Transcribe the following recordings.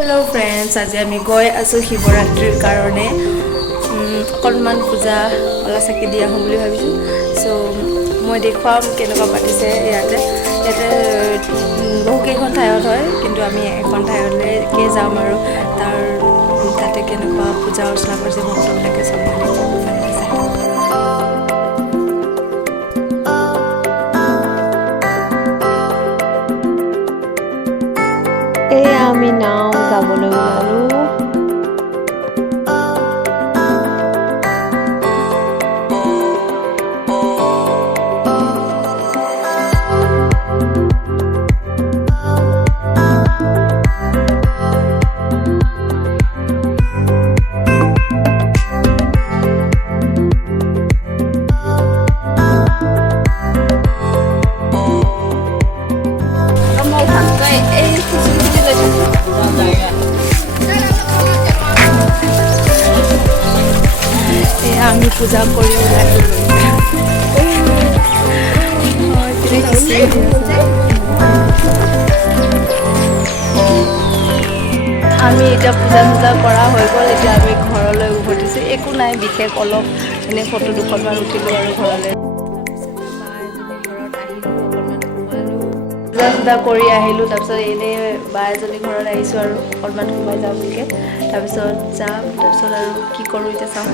Hello friends, আজি আমি গৈ আছো শিৱৰাত্ৰিৰ কাৰণে অকণমান পূজা অলা চাকি দিয়া হম বুলি ভাবিছো সো মই দেখুৱাম কেনেকুৱা পাতিছে ইয়াতে বহু কেইখন ঠাইত হয় কিন্তু আমি এখন ঠাইলৈকে যাম আৰু তাতে কেনেকুৱা পূজা অৰ্চনা কৰিছে ভক্তবিলাকে সব মই দেখুৱাম আমি নাও যাবলৈ ওলালো আমি পূজা কৰি ওলাইছোঁ আমি এতিয়া পূজা কৰা হৈ গ'ল এতিয়া আমি ঘৰলৈ উভতিছোঁ একো নাই বিশেষ অলপ এনেই ফটো দুখনমান উঠিলোঁ আৰু ঘৰলৈ পূজা কৰি আহিলোঁ তাৰপিছত এনেই বা এজনী ঘৰত আহিছোঁ আৰু অকণমান সোমাই যাম বুলিকৈ তাৰপিছত যাম তাৰপিছত আৰু কি কৰোঁ এতিয়া চাওঁ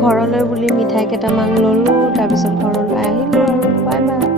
ঘৰলৈ বুলি মিঠাই কেইটামান ল'লোঁ তাৰপিছত ঘৰলৈ আহিলোঁ আৰু বাই বাই